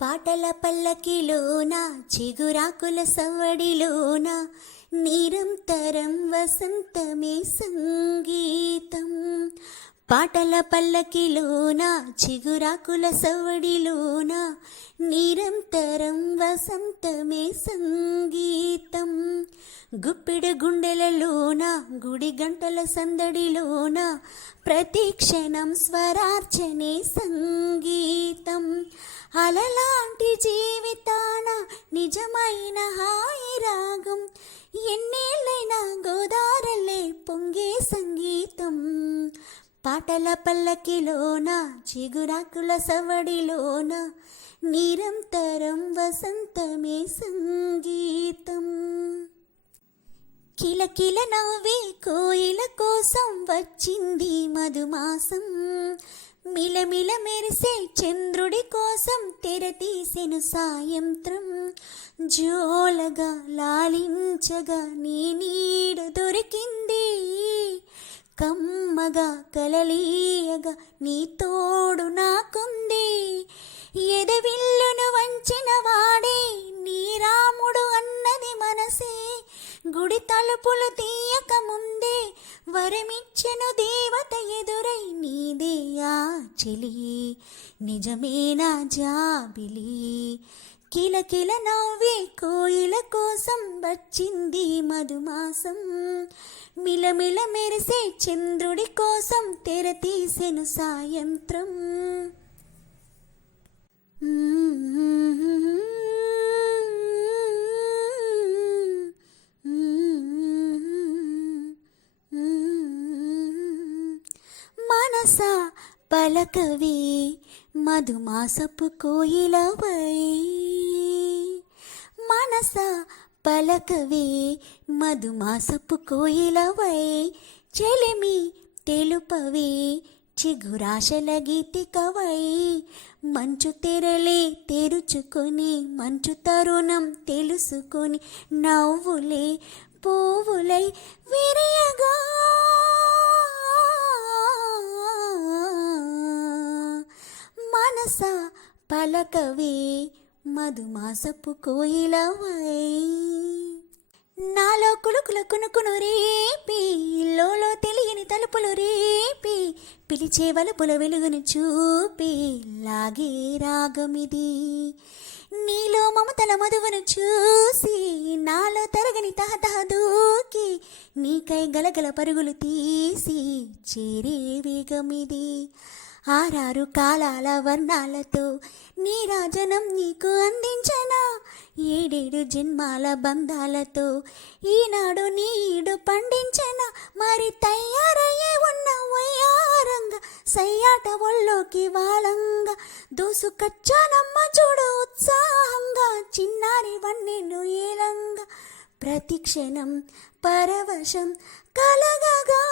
పాటల పల్లకిలోన చిగురాకుల సవ్వడిలోన నిరంతరం వసంతమే సంగీతం. పాటల పల్లకిలోన చిగురాకుల సవ్వడిలోన నిరంతరం వసంతమే సంగీతం. గుప్పెడు గుండెలలోన గుడి గంటల సందడిలోన ప్రతి క్షణం స్వరార్చనే సంగీతం. అలలాంటి జీవితాన నిజమైన హాయి రాగం, ఎన్నేళ్ళైనా గోదారల్లే పొంగే సంగీతం. పాటల పల్లకిలోన చిగురాకుల సవ్వడిలోన నిరంతరం వసంతమే సంగీతం. కిలకిల నవ్వే కోయిల కోసం వచ్చింది మధుమాసం. మిలమిల మెరిసే చంద్రుడి కోసం తెరతీసెను సాయంత్రం. జోలగా లాలించగా నీ నీడ దొరికింది, కమ్మగా కలలీయగా నీ తోడు నాకుంది. ఎదవిల్లును వంచిన వాడే నీ రాముడు అన్నది మనసే, గుడి తలుపులు తీయక ముందే వరమిచ్చెను దేవత ఎదురై. నీదే ఆ చెలి నిజమేనా జాబిలి, కిలకిల నవ్వే కోయిల కోసం వచ్చింది మధుమాసం. మిలమిల మెరిసే చంద్రుడి కోసం తెరతీసెను సాయంత్రం. మనసా పలకవే మధుమాసపు కోయిలవై, మనసా పలకవే మధుమాసపు కోయిలవై. చెలిమి తెలుపవే చిగురాశల గీతికవై. మంచు తెరలే తెరుచుకొని మంచు తరుణం తెలుసుకొని నవ్వులే పువ్వులై విరియగా. మనసా పలకవే మధుమాసపు కోయిలవై. నాలో కులుకుల కునుకును రేపి, లోలో తెలియని తలుపులు రేపి, పిలిచే వలుపుల వెలుగును చూపి లాగే రాగమిది. నీలో మమతల మధువును చూసి నాలో తరగని తహతహ దూకి, నీకై గలగల పరుగులు తీసి చేరే వేగమిది. ఆరారు కాలాల వర్ణాలతో నీరాజనం నీకు అందించనా, ఏడేడు జన్మాల బంధాలతో ఈనాడు నీడు పండించనా. మరి తయారయ్యే ఉన్న వయ్యారంగా సయ్యాట ఒళ్ళోకి వాలంగా, దోసుకచ్చానమ్మ చూడు ఉత్సాహంగా, చిన్నారి వన్నెను ఏలంగా. ప్రతి క్షణం పరవశం కలగగా.